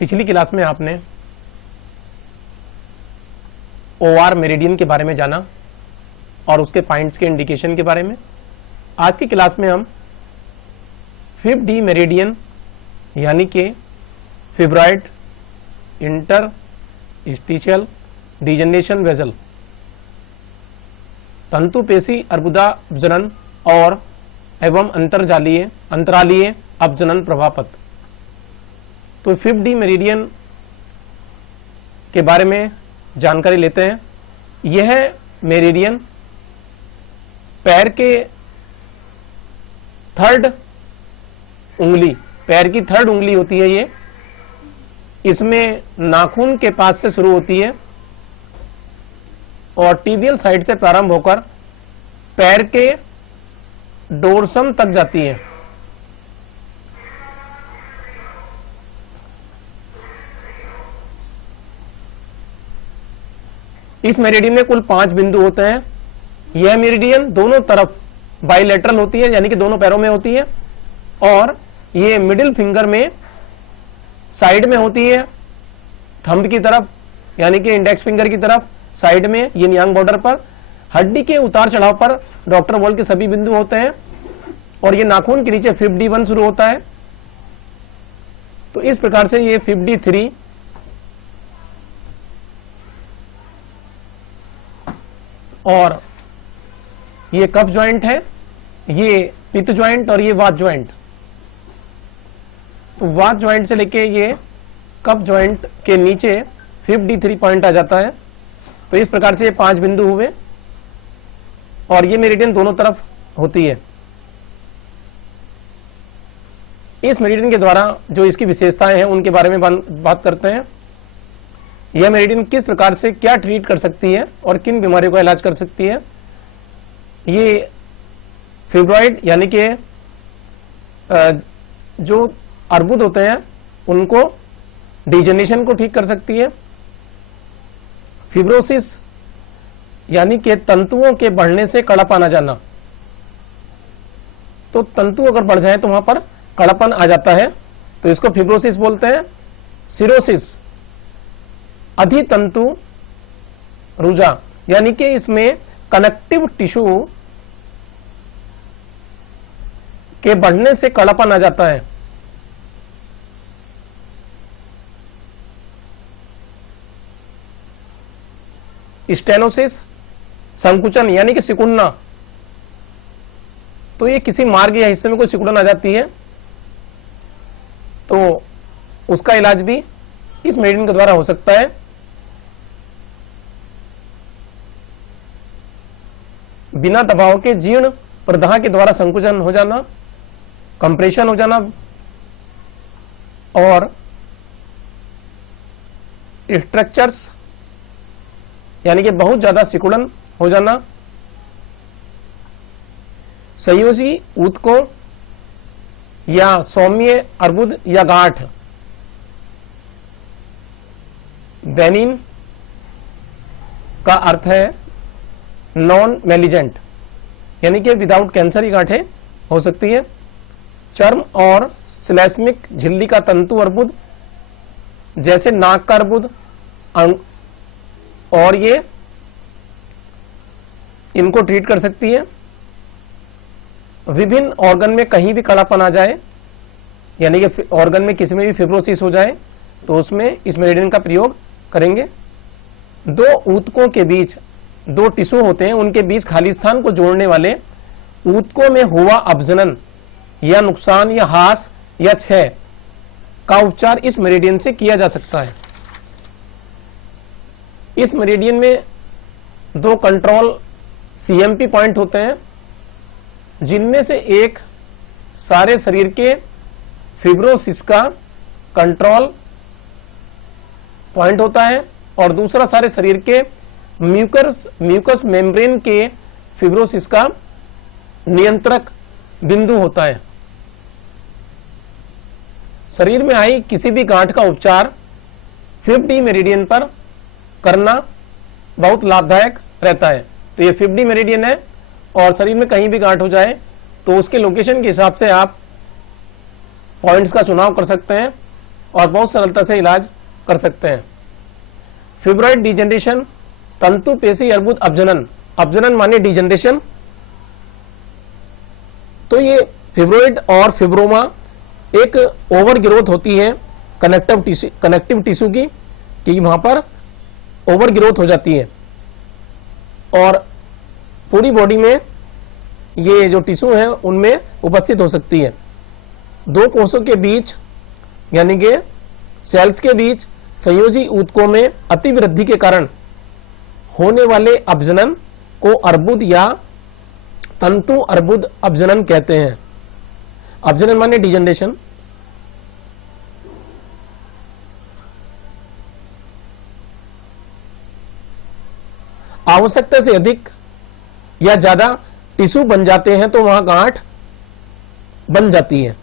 पिछली क्लास में आपने ओआर मेरिडियन के बारे में जाना और उसके पॉइंट्स के इंडिकेशन के बारे में। आज की क्लास में हम 5D मेरिडियन यानी कि फिब्रॉइड, इंटरस्टिशियल डिजनरेशन वेजल, तंतुपेशी अर्बुदाभजनन और एवं अंतरालीय अपजनन प्रभापत। तो 5D मेरिडियन के बारे में जानकारी लेते हैं। यह मेरिडियन पैर की थर्ड उंगली होती है। ये इसमें नाखून के पास से शुरू होती है और टिबियल साइड से प्रारंभ होकर पैर के डोर्सम तक जाती है। इस मेरिडियन में कुल 5 बिंदु होते हैं। यह मेरिडियन दोनों तरफ बाइलेटरल होती है, यानी कि दोनों पैरों में होती है, और ये मिडिल फिंगर में साइड में होती है, थंब की तरफ यानी कि इंडेक्स फिंगर की तरफ साइड में, ये यांग बॉर्डर पर। हड्डी के उतार चढ़ाव पर डॉक्टर वॉल के सभी बिंदु होते हैं और ये नाखून के नीचे 5D1 शुरू होता है। तो इस प्रकार से ये 5D3 और ये कफ ज्वाइंट है, ये पित्त ज्वाइंट और ये वात ज्वाइंट। तो वात ज्वाइंट से लेके ये कफ ज्वाइंट के नीचे 5D3 पॉइंट आ जाता है। तो इस प्रकार से ये 5 बिंदु हुए और ये मेरिडियन दोनों तरफ होती है। इस मेरिडियन के द्वारा जो इसकी विशेषताएं हैं उनके बारे में बात करते हैं। यह मेरिडियन किस प्रकार से क्या ट्रीट कर सकती है और किन बीमारियों का इलाज कर सकती है। ये फिब्रॉइड यानी कि जो अर्बुद होते हैं उनको, डिजनरेशन को ठीक कर सकती है। फिब्रोसिस यानी कि तंतुओं के बढ़ने से कड़ापन आ जाना। तो तंतु अगर बढ़ जाए तो वहां पर कड़ापन आ जाता है, तो इसको फिब्रोसिस बोलते हैं। सिरोसिस अधितंतु रुजा यानी कि इसमें कनेक्टिव टिश्यू के बढ़ने से कड़ापन आ जाता है। स्टेनोसिस संकुचन यानी कि सिकुड़ना। तो ये किसी मार्ग या हिस्से में कोई सिकुड़न आ जाती है तो उसका इलाज भी इस मेरिडियन के द्वारा हो सकता है। बिना दबाव के जीर्ण प्रदाह के द्वारा संकुचन हो जाना, कंप्रेशन हो जाना और स्ट्रक्चर्स यानी कि बहुत ज्यादा सिकुड़न हो जाना। संयोजी ऊतकों या सौम्य अर्बुद या गांठ, बेनिन का अर्थ है नॉन मेलिजेंट यानी कि विदाउट कैंसर ही गांठें हो सकती है। चर्म और स्लेस्मिक झिल्ली का तंतु अर्बुद जैसे नाक का अर्बुद, और ये इनको ट्रीट कर सकती है। विभिन्न ऑर्गन में कहीं भी कड़ापन आ जाए यानी कि ऑर्गन में किसी में भी फिब्रोसिस हो जाए तो उसमें इस मेरिडियन का प्रयोग करेंगे। दो ऊतकों के बीच, दो टिश्यू होते हैं, उनके बीच खाली स्थान को जोड़ने वाले ऊतकों में हुआ अपजनन या नुकसान या हास या क्षय का उपचार इस मेरिडियन से किया जा सकता है। इस मेरिडियन में 2 कंट्रोल CMP पॉइंट होते हैं, जिनमें से एक सारे शरीर के फिब्रोसिस का कंट्रोल पॉइंट होता है और दूसरा सारे शरीर के म्यूकस मेम्ब्रेन के फिब्रोसिस का नियंत्रक बिंदु होता है। शरीर में आई किसी भी गांठ का उपचार 5D मेरिडियन पर करना बहुत लाभदायक रहता है। तो ये 5D मेरिडियन है और शरीर में कहीं भी गांठ हो जाए तो उसके लोकेशन के हिसाब से आप पॉइंट्स का चुनाव कर सकते हैं। और बहुत सरलता से इलाज कर सकते हैं। फिब्रॉइड डिजेनरेशन, तंतु पेशी अर्बुद अपजनन, अपजनन माने डिजेनरेशन। तो ये फिब्रॉइड और फिब्रोमा एक ओवर ग्रोथ होती है कनेक्टिव टिश्यू की, कि वहां पर ओवर ग्रोथ हो जाती है और पूरी बॉडी में ये जो टिश्यू है उनमें उपस्थित हो सकती है। दो कोषों के बीच यानी कि सेल्स के बीच संयोजी ऊतकों में अतिवृद्धि के कारण होने वाले अपजनन को अर्बुद या तंतु अर्बुद अपजनन कहते हैं। अपजनन माने डिजेनरेशन। आवश्यकता से अधिक या ज्यादा टिश्यू बन जाते हैं तो वहां गांठ बन जाती है।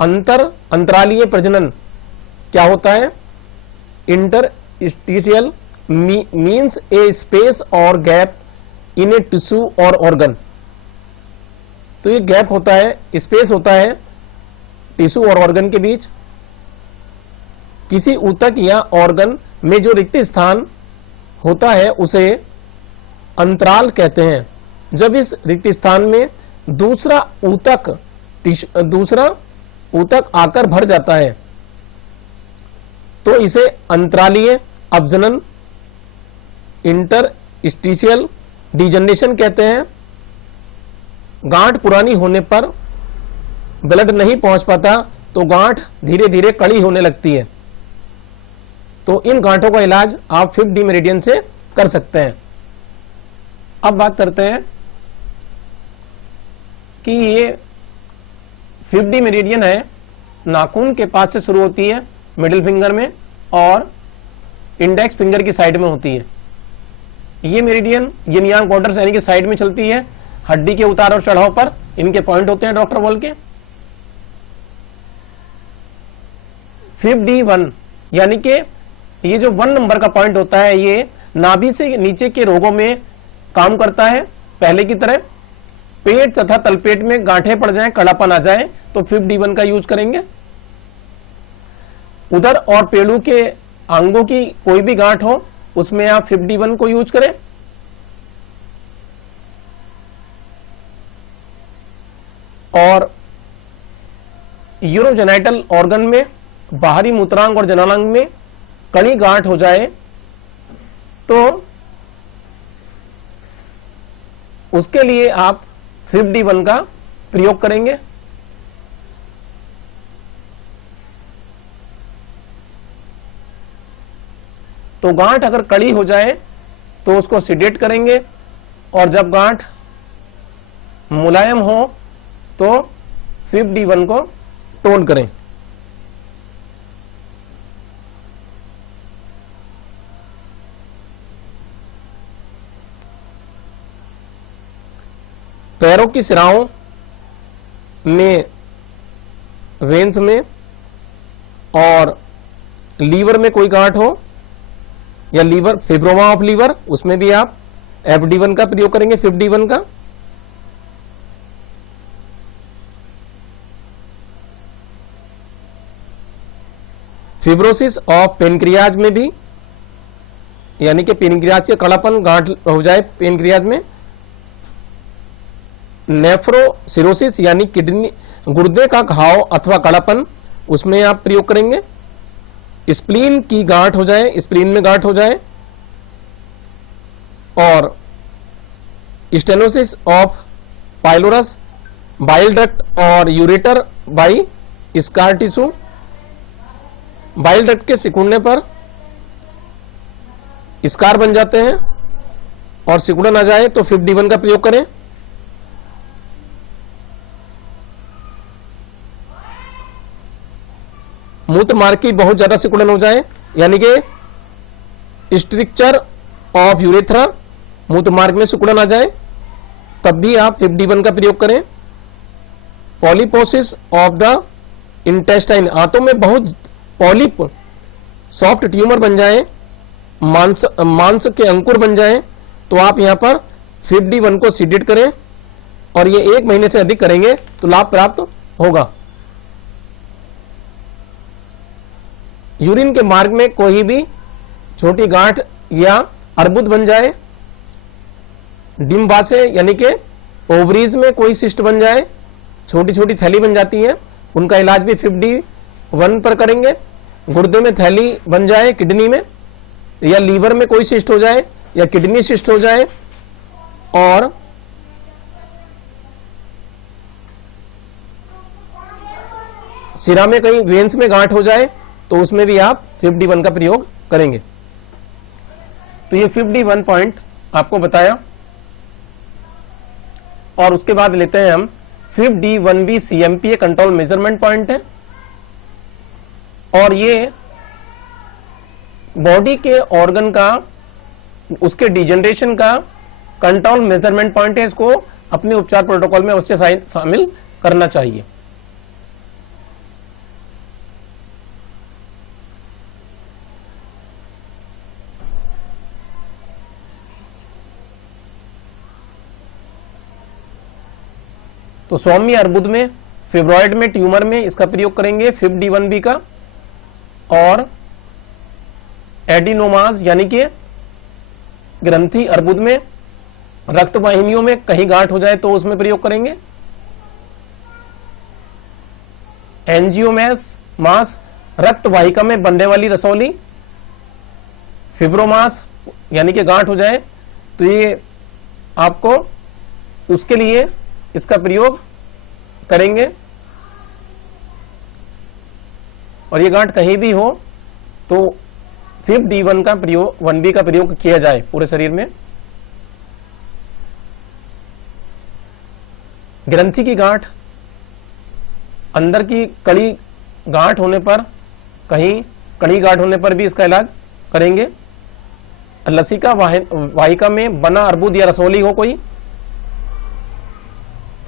अंतरालीय प्रजनन क्या होता है? इंटरस्टिशियल मीन्स ए स्पेस और गैप इन ए टिश्यू और ऑर्गन। तो ये गैप होता है, स्पेस होता है टिश्यू और ऑर्गन के बीच। किसी ऊतक या ऑर्गन में जो रिक्त स्थान होता है उसे अंतराल कहते हैं। जब इस रिक्त स्थान में दूसरा ऊतक आकर भर जाता है तो इसे अंतरालीय अपजनन इंटरस्टिशियल डिजेनरेशन कहते हैं। गांठ पुरानी होने पर ब्लड नहीं पहुंच पाता तो गांठ धीरे धीरे कड़ी होने लगती है। तो इन गांठों का इलाज आप 5D मेरिडियन से कर सकते हैं। अब बात करते हैं कि ये 5D मेरिडियन है, नाखून के पास से शुरू होती है मिडिल फिंगर में और इंडेक्स फिंगर की साइड में होती है। ये मेरिडियन यिन यांग क्वार्टर्स यानी कि साइड में चलती है, हड्डी के उतार और चढ़ाव पर इनके पॉइंट होते हैं डॉक्टर बॉल के। 5D1 यानी कि ये जो 1 नंबर का पॉइंट होता है ये नाभि से नीचे के रोगों में काम करता है। पहले की तरह पेट तथा तलपेट में गांठें पड़ जाएं, कड़ापन आ जाए तो 5D1 का यूज करेंगे। उदर और पेड़ू के अंगों की कोई भी गांठ हो उसमें आप 5D1 को यूज करें। और यूरोजेनाइटल ऑर्गन में बाहरी मूत्रांग और जनानांग में कड़ी गांठ हो जाए तो उसके लिए आप 5D1 का प्रयोग करेंगे। तो गांठ अगर कड़ी हो जाए तो उसको सिडेट करेंगे और जब गांठ मुलायम हो तो 5D1 को टोन करें। पैरों की सिराओं में, वेन्स में और लीवर में कोई गांठ हो या लीवर फिब्रोमा ऑफ लीवर, उसमें भी आप FD1 का प्रयोग करेंगे, 5D1 का। फिब्रोसिस ऑफ पेनक्रियाज में भी, यानी कि पेनक्रियाज के कड़ापन गांठ हो जाए पेनक्रियाज में। नेफ्रोसिरोसिस यानी किडनी गुर्दे का घाव अथवा कड़ापन, उसमें आप प्रयोग करेंगे। स्प्लीन की गांठ हो जाए, स्प्लीन में गांठ हो जाए। और stenosis of pylorus, bile duct और ureter by scar tissue. Bile duct के सिकुड़ने पर स्कार बन जाते हैं और सिकुड़न आ जाए तो 5D1 का प्रयोग करें। मूत्र मार्ग की बहुत ज्यादा सिकुड़न हो जाए यानी कि स्ट्रिक्चर ऑफ यूरेथ्रा, मूत्र मार्ग में सिकुड़न आ जाए, तब भी आप 5D1 का प्रयोग करें। पॉलीपोसिस ऑफ द इंटेस्टाइन, आंतों में बहुत पॉलिप सॉफ्ट ट्यूमर बन जाए, मांस के अंकुर बन जाए तो आप यहां पर 5D1 को सीडेट करें और ये 1 महीने से अधिक करेंगे तो लाभ प्राप्त होगा। यूरिन के मार्ग में कोई भी छोटी गांठ या अर्बुद बन जाए, डिम्बाशय यानी कि ओवरीज में कोई सिस्ट बन जाए, छोटी छोटी थैली बन जाती है, उनका इलाज भी 51 पर करेंगे। गुर्दे में थैली बन जाए किडनी में, या लीवर में कोई सिस्ट हो जाए या किडनी सिस्ट हो जाए, और सिरा में कहीं वेन्स में गांठ हो जाए तो उसमें भी आप 51 का प्रयोग करेंगे। तो ये 51 पॉइंट आपको बताया। और उसके बाद लेते हैं हम 51B CMP control measurement point है, और ये बॉडी के ऑर्गन का, उसके डिजेनरेशन का कंट्रोल मेजरमेंट पॉइंट है। इसको अपने उपचार प्रोटोकॉल में अवश्य शामिल करना चाहिए। तो सौम्य अर्बुद में, फिब्रॉइड में, ट्यूमर में इसका प्रयोग करेंगे 51B का, और एडिनोमास यानी कि ग्रंथि अर्बुद में, रक्त वाहिनियों में कहीं गांठ हो जाए तो उसमें प्रयोग करेंगे एंजियोमास, मास रक्त वाहिका में बनने वाली रसौली, फिब्रोमास यानी कि गांठ हो जाए तो ये आपको उसके लिए इसका प्रयोग करेंगे। और ये गांठ कहीं भी हो तो 51 का प्रयोग, 1B का प्रयोग किया जाए पूरे शरीर में। ग्रंथि की गांठ, अंदर की कड़ी गांठ होने पर, कहीं कड़ी गांठ होने पर भी इसका इलाज करेंगे। लसिका वाहिका में बना अर्बुद या रसौली हो, कोई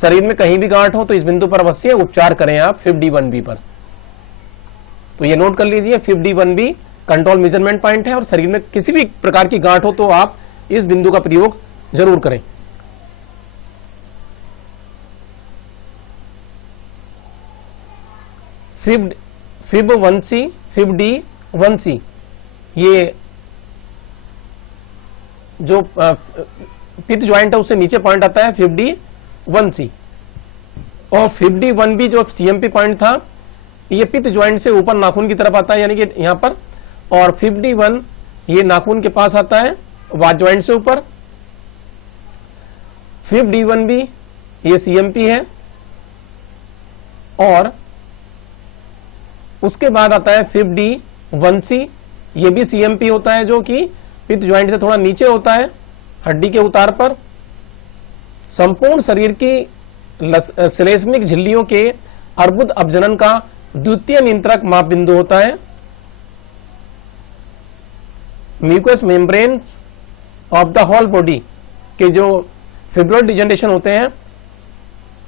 शरीर में कहीं भी गांठ हो तो इस बिंदु पर अवश्य उपचार करें आप 51B पर। तो ये नोट कर लीजिए, 51B कंट्रोल मेजरमेंट पॉइंट है, और शरीर में किसी भी प्रकार की गांठ हो तो आप इस बिंदु का प्रयोग जरूर करें। FIB1C, FIBD1C, ये जो पित्त ज्वाइंट है उससे नीचे पॉइंट आता है 51C, और 51B जो CMP पॉइंट था ये पित्त ज्वाइंट से ऊपर नाखून की तरफ आता है, यानी कि यहां पर, और 51 ये नाखून के पास आता है वात ज्वाइंट से ऊपर। 51B ये CMP है, और उसके बाद आता है 51C, ये भी CMP होता है, जो कि पित्त ज्वाइंट से थोड़ा नीचे होता है, हड्डी के उतार पर। संपूर्ण शरीर की श्लेष्मिक झिल्लियों के अर्बुद अपजनन का द्वितीय नियंत्रक माप बिंदु होता है। Mucous membranes of the whole body के जो फिब्रोइड डिजेनरेशन होते हैं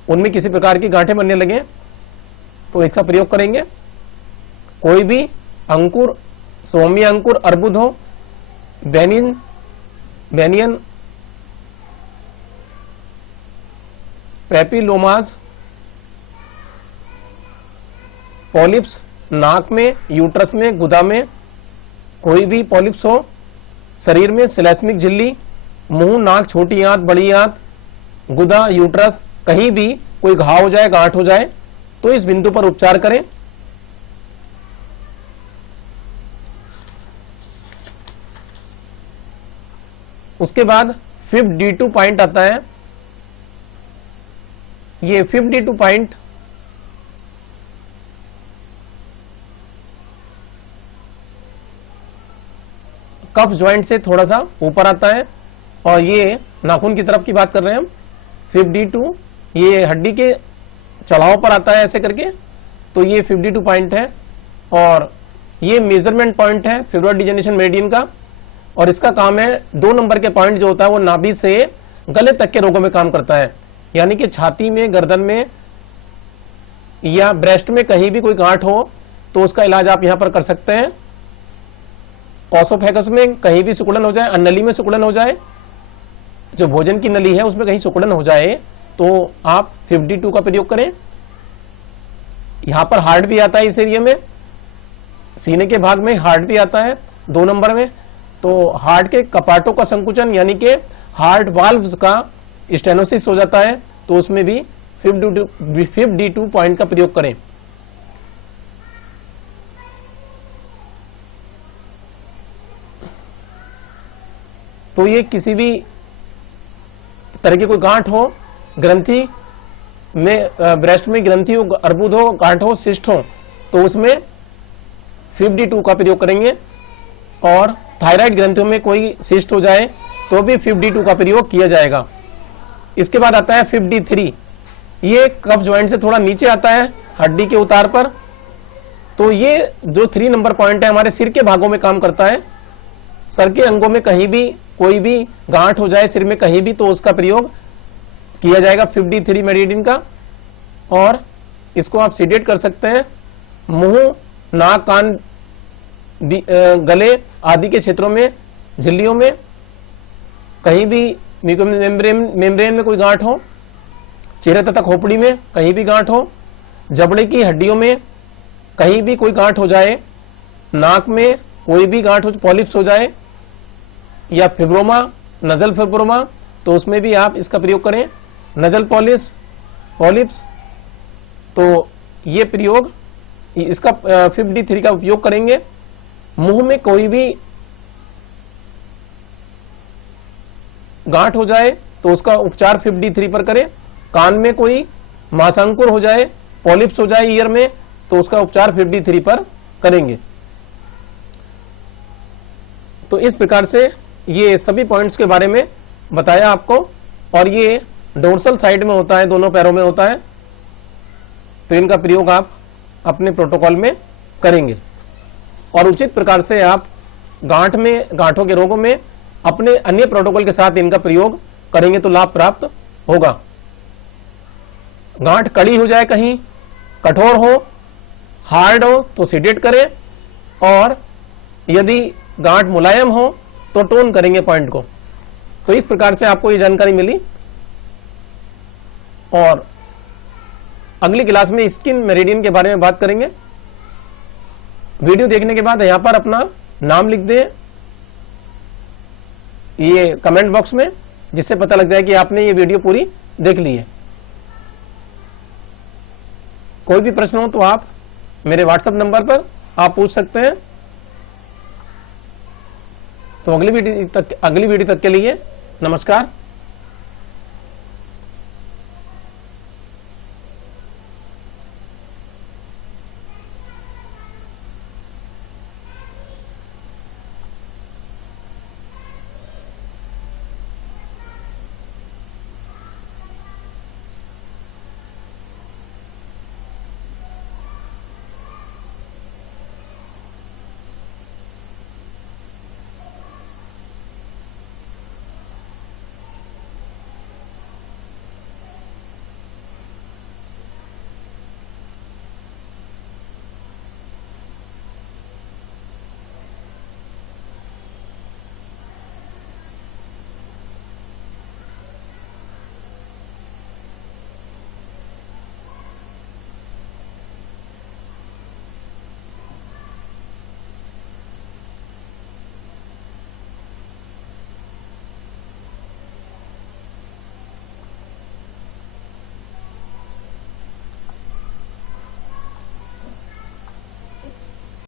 उनमें किसी प्रकार की गांठें बनने लगे तो इसका प्रयोग करेंगे। कोई भी अंकुर, सौम्य अंकुर अर्बुद हो, बेनियन पैपिलोमास, पॉलिप्स नाक में, यूट्रस में, गुदा में कोई भी पॉलिप्स हो, शरीर में श्लेष्मिक झिल्ली, मुंह, नाक, छोटी आंत, बड़ी आंत, गुदा, यूट्रस, कहीं भी कोई घाव हो जाए, गांठ हो जाए तो इस बिंदु पर उपचार करें। उसके बाद 52 पॉइंट आता है। ये 52 पॉइंट कफ ज्वाइंट से थोड़ा सा ऊपर आता है, और ये नाखून की तरफ की बात कर रहे हैं हम। 52 ये हड्डी के चढ़ाव पर आता है ऐसे करके, तो ये 52 पॉइंट है, और ये मेजरमेंट पॉइंट है फिब्रोइड डिजेनरेशन मेरिडियन का। और इसका काम है 2 नंबर के पॉइंट जो होता है वो नाभि से गले तक के रोगों में काम करता है, यानी कि छाती में, गर्दन में या ब्रेस्ट में कहीं भी कोई गांठ हो तो उसका इलाज आप यहां पर कर सकते हैं। ओसोफेगस में कहीं भी सिकुड़न हो जाए, अन्नली में सिकुड़न हो जाए, जो भोजन की नली है उसमें कहीं सिकुड़न हो जाए तो आप 52 का प्रयोग करें। यहां पर हार्ट भी आता है, इस एरिया में सीने के भाग में हार्ट भी आता है 2 नंबर में। तो हार्ट के कपाटों का संकुचन यानी कि हार्ट वाल्व्स का स्टेनोसिस हो जाता है, तो उसमें भी 52 पॉइंट का प्रयोग करें। तो ये किसी भी तरह की कोई गांठ हो, ग्रंथि में, ब्रेस्ट में ग्रंथि हो, अर्बुद हो, गांठ हो, सिस्ट हो, तो उसमें 52 का प्रयोग करेंगे। और थायराइड ग्रंथियों में कोई सिस्ट हो जाए तो भी 52 का प्रयोग किया जाएगा। इसके बाद आता है 53। ये कफ ज्वाइंट से थोड़ा नीचे आता है, हड्डी के उतार पर। तो ये जो 3 नंबर पॉइंट है हमारे सिर के भागों में काम करता है। सर के अंगों में कहीं भी कोई भी गांठ हो जाए सिर में कहीं भी, तो उसका प्रयोग किया जाएगा 53 मेरिडियन का। और इसको आप सीडेट कर सकते हैं। मुंह, नाक, कान, गले आदि के क्षेत्रों में, झिल्लियों में कहीं भी मेम्ब्रेन में कोई गांठ हो, चेहरे तथा खोपड़ी में कहीं भी गांठ हो, जबड़े की हड्डियों में कहीं भी कोई गांठ हो जाए, नाक में कोई भी गांठ हो, पॉलिप्स हो जाए या फिब्रोमा, नजल फिब्रोमा, तो उसमें भी आप इसका प्रयोग करें। नजल पॉलिप्स, तो ये प्रयोग इसका 53 का उपयोग करेंगे। मुंह में कोई भी गांठ हो जाए तो उसका उपचार 53 पर करें। कान में कोई मांसांकुर हो जाए, पॉलिप्स हो जाए ईयर में, तो उसका उपचार 53 पर करेंगे। तो इस प्रकार से ये सभी पॉइंट्स के बारे में बताया आपको। और ये डोर्सल साइड में होता है, दोनों पैरों में होता है, तो इनका प्रयोग आप अपने प्रोटोकॉल में करेंगे। और उचित प्रकार से आप गांठों के रोगों में अपने अन्य प्रोटोकॉल के साथ इनका प्रयोग करेंगे तो लाभ प्राप्त होगा। गांठ कड़ी हो जाए, कहीं कठोर हो, हार्ड हो, तो सीडेट करें। और यदि गांठ मुलायम हो तो टोन करेंगे पॉइंट को। तो इस प्रकार से आपको ये जानकारी मिली। और अगली क्लास में स्किन मेरिडियन के बारे में बात करेंगे। वीडियो देखने के बाद यहां पर अपना नाम लिख दें ये कमेंट बॉक्स में, जिससे पता लग जाए कि आपने ये वीडियो पूरी देख ली है। कोई भी प्रश्न हो तो आप मेरे व्हाट्सएप नंबर पर आप पूछ सकते हैं। तो अगली वीडियो तक के लिए नमस्कार।